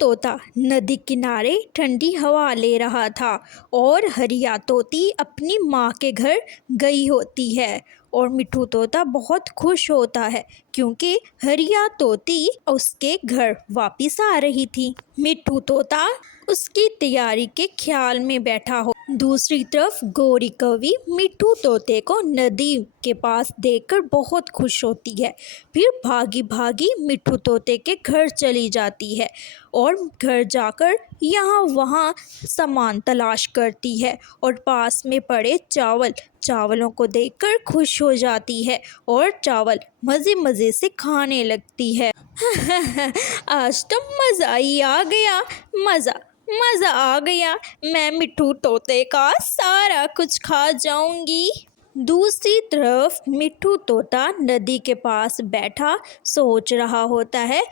तोता नदी किनारे ठंडी हवा ले रहा था और हरिया तोती अपनी माँ के घर गई होती है। और मिट्ठू तोता बहुत खुश होता है क्योंकि हरिया तोती उसके घर वापस आ रही थी। मिट्ठू तोता उसकी तैयारी के ख्याल में बैठा हो। दूसरी तरफ गौरी कौवी मिट्ठू तोते को नदी के पास देखकर बहुत खुश होती है। फिर भागी भागी मिट्ठू तोते के घर चली जाती है और घर जाकर यहाँ वहाँ सामान तलाश करती है और पास में पड़े चावलों को देखकर खुश हो जाती है और चावल मज़े मज़े से खाने लगती है। आज तो मज़ा ही आ गया, मज़ा आ गया। मैं मिट्ठू तोते का सारा कुछ खा जाऊंगी। दूसरी तरफ मिट्ठू तोता नदी के पास बैठा सोच रहा होता है,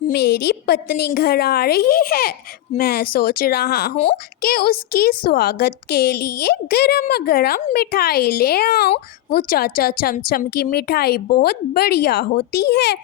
मेरी पत्नी घर आ रही है। मैं सोच रहा हूँ कि उसकी स्वागत के लिए गरम गरम मिठाई ले आऊँ। वो चाचा चमचम की मिठाई बहुत बढ़िया होती है।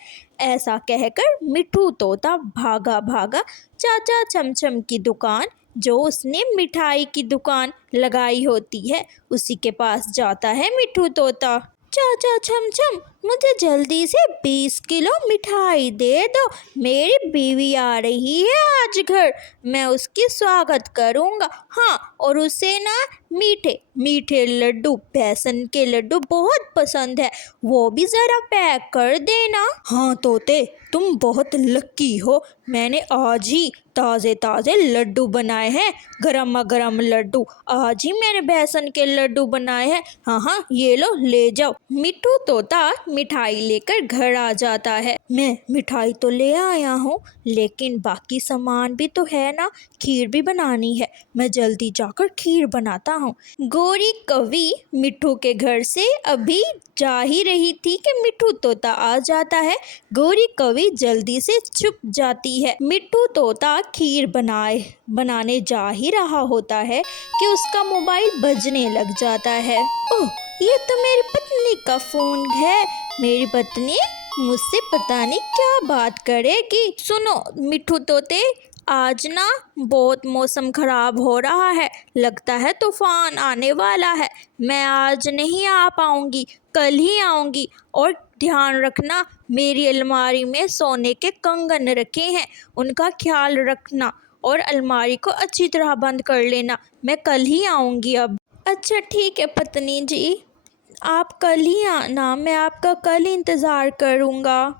ऐसा कहकर मिट्ठू तोता भागा भागा चाचा चमचम की दुकान, जो उसने मिठाई की दुकान लगाई होती है, उसी के पास जाता है मिट्ठू तोता। चाचा चमचम, मुझे जल्दी से 20 किलो मिठाई दे दो। मेरी बीवी आ रही है आज घर, मैं उसकी स्वागत करूँगा। हाँ, और उसे ना मीठे मीठे लड्डू, बेसन के लड्डू बहुत पसंद है, वो भी ज़रा पैक कर देना। हाँ तोते, तुम बहुत लक्की हो। मैंने आज ही ताज़े ताज़े लड्डू बनाए हैं, गरम गरम लड्डू। आज ही मैंने बेसन के लड्डू बनाए हैं। हाँ, ये लो, ले जाओ। मिट्ठू तोता मिठाई लेकर घर आ जाता है। मैं मिठाई तो ले आया हूँ, लेकिन बाकी सामान भी तो है ना, खीर भी बनानी है। मैं जल्दी जाकर खीर बनाता हूँ। गौरी कौवी मिट्ठू के घर से अभी जा ही रही थी कि मिट्ठू तोता आ जाता है। गौरी कौवी जल्दी से छुप जाती है। मिट्ठू तोता खीर बनाने जा ही रहा होता है कि उसका मोबाइल बजने लग जाता है। ओह, ये तो मेरी पत्नी का फोन है। मेरी पत्नी मुझसे पता नहीं क्या बात करेगी। सुनो मिट्ठू तोते, आज ना बहुत मौसम खराब हो रहा है, लगता है तूफान आने वाला है। मैं आज नहीं आ पाऊंगी, कल ही आऊंगी। और ध्यान रखना, मेरी अलमारी में सोने के कंगन रखे हैं, उनका ख्याल रखना और अलमारी को अच्छी तरह बंद कर लेना। मैं कल ही आऊंगी अब। अच्छा ठीक है पत्नी जी, आप कल ही आना, मैं आपका कल इंतज़ार करूँगा।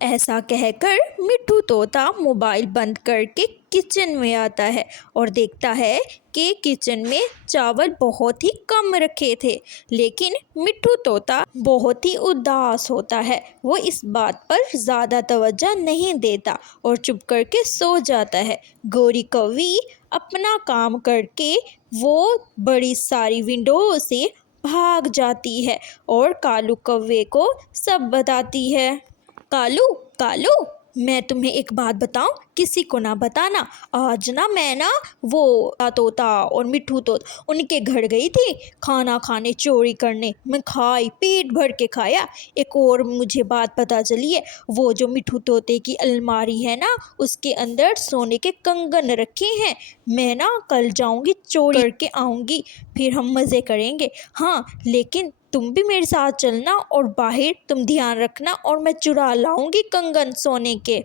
ऐसा कहकर मिट्ठू तोता मोबाइल बंद करके किचन में आता है और देखता है कि किचन में चावल बहुत ही कम रखे थे। लेकिन मिट्ठू तोता बहुत ही उदास होता है। वो इस बात पर ज़्यादा तवज्जो नहीं देता और चुप करके सो जाता है। गौरी कौवी अपना काम करके वो बड़ी सारी विंडो से भाग जाती है और कालू कौवे को सब बताती है। कालू कालू, मैं तुम्हें एक बात बताऊं, किसी को ना बताना। आज ना मैं ना वो तोता और मिट्ठू तोता उनके घर गई थी खाना खाने, चोरी करने। मैं खाई, पेट भर के खाया। एक और मुझे बात पता चली है, वो जो मिट्ठू तोते की अलमारी है ना, उसके अंदर सोने के कंगन रखे हैं। मैं ना कल जाऊंगी, चोरी करके आऊंगी, फिर हम मज़े करेंगे। हाँ, लेकिन तुम भी मेरे साथ चलना और बाहर तुम ध्यान रखना, और मैं चुरा लाऊंगी कंगन सोने के।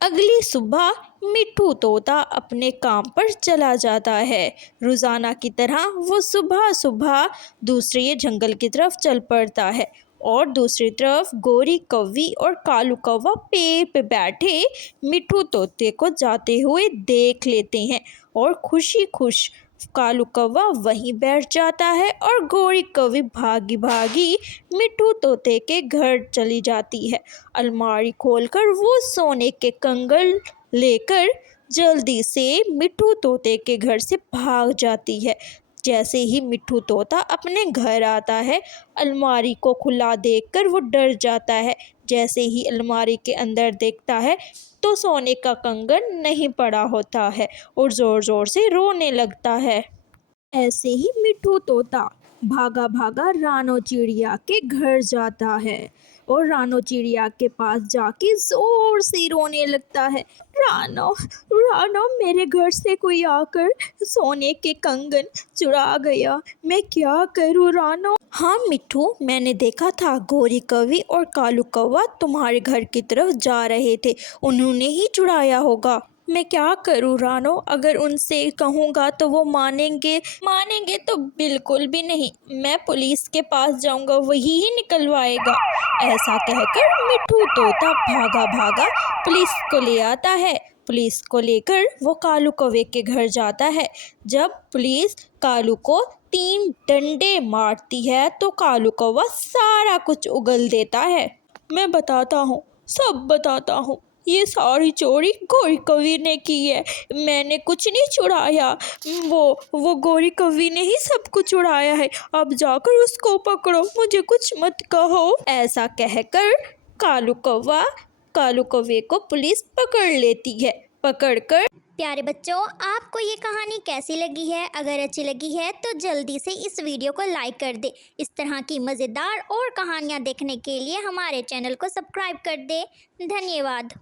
अगली सुबह मिट्ठू तोता अपने काम पर चला जाता है। रोज़ाना की तरह वो सुबह सुबह दूसरे जंगल की तरफ चल पड़ता है और दूसरी तरफ गौरी कौवी और कालू कौवा पेड़ पे बैठे मिट्ठू तोते को जाते हुए देख लेते हैं और खुशी खुश कालू कौवा वहीं बैठ जाता है और गौरी कौवी भागी भागी मिट्ठू तोते के घर चली जाती है। अलमारी खोलकर वो सोने के कंगन लेकर जल्दी से मिट्ठू तोते के घर से भाग जाती है। जैसे ही मिट्ठू तोता अपने घर आता है, अलमारी को खुला देखकर वो डर जाता है। जैसे ही अलमारी के अंदर देखता है तो सोने का कंगन नहीं पड़ा होता है और ज़ोर ज़ोर से रोने लगता है। ऐसे ही मिट्ठू तोता भागा भागा रानो चिड़िया के घर जाता है और रानो चिड़िया के पास जाके जोर से रोने लगता है। रानो, रानो, मेरे घर से कोई आकर सोने के कंगन चुरा गया, मैं क्या करूँ रानो। हाँ मिट्ठू, मैंने देखा था गौरी कवि और कालू कौवा तुम्हारे घर की तरफ जा रहे थे, उन्होंने ही चुराया होगा। मैं क्या करूँ रानो, अगर उनसे कहूँगा तो वो मानेंगे तो बिल्कुल भी नहीं, मैं पुलिस के पास जाऊँगा, वही ही निकलवाएगा। ऐसा कहकर मिट्ठू तोता भागा भागा पुलिस को ले आता है। पुलिस को लेकर वो कालू कौवे के घर जाता है। जब पुलिस कालू को 3 डंडे मारती है तो कालू कौवा सारा कुछ उगल देता है। मैं बताता हूँ, सब बताता हूँ, ये सारी चोरी गौरी कवि ने की है, मैंने कुछ नहीं चुराया, वो गौरी कवि ने ही सब कुछ चुराया है, अब जाकर उसको पकड़ो, मुझे कुछ मत कहो। ऐसा कहकर कालू कौवे को पुलिस पकड़ लेती है। पकड़कर प्यारे बच्चों, आपको ये कहानी कैसी लगी है? अगर अच्छी लगी है तो जल्दी से इस वीडियो को लाइक कर दे। इस तरह की मज़ेदार और कहानियाँ देखने के लिए हमारे चैनल को सब्सक्राइब कर दे। धन्यवाद।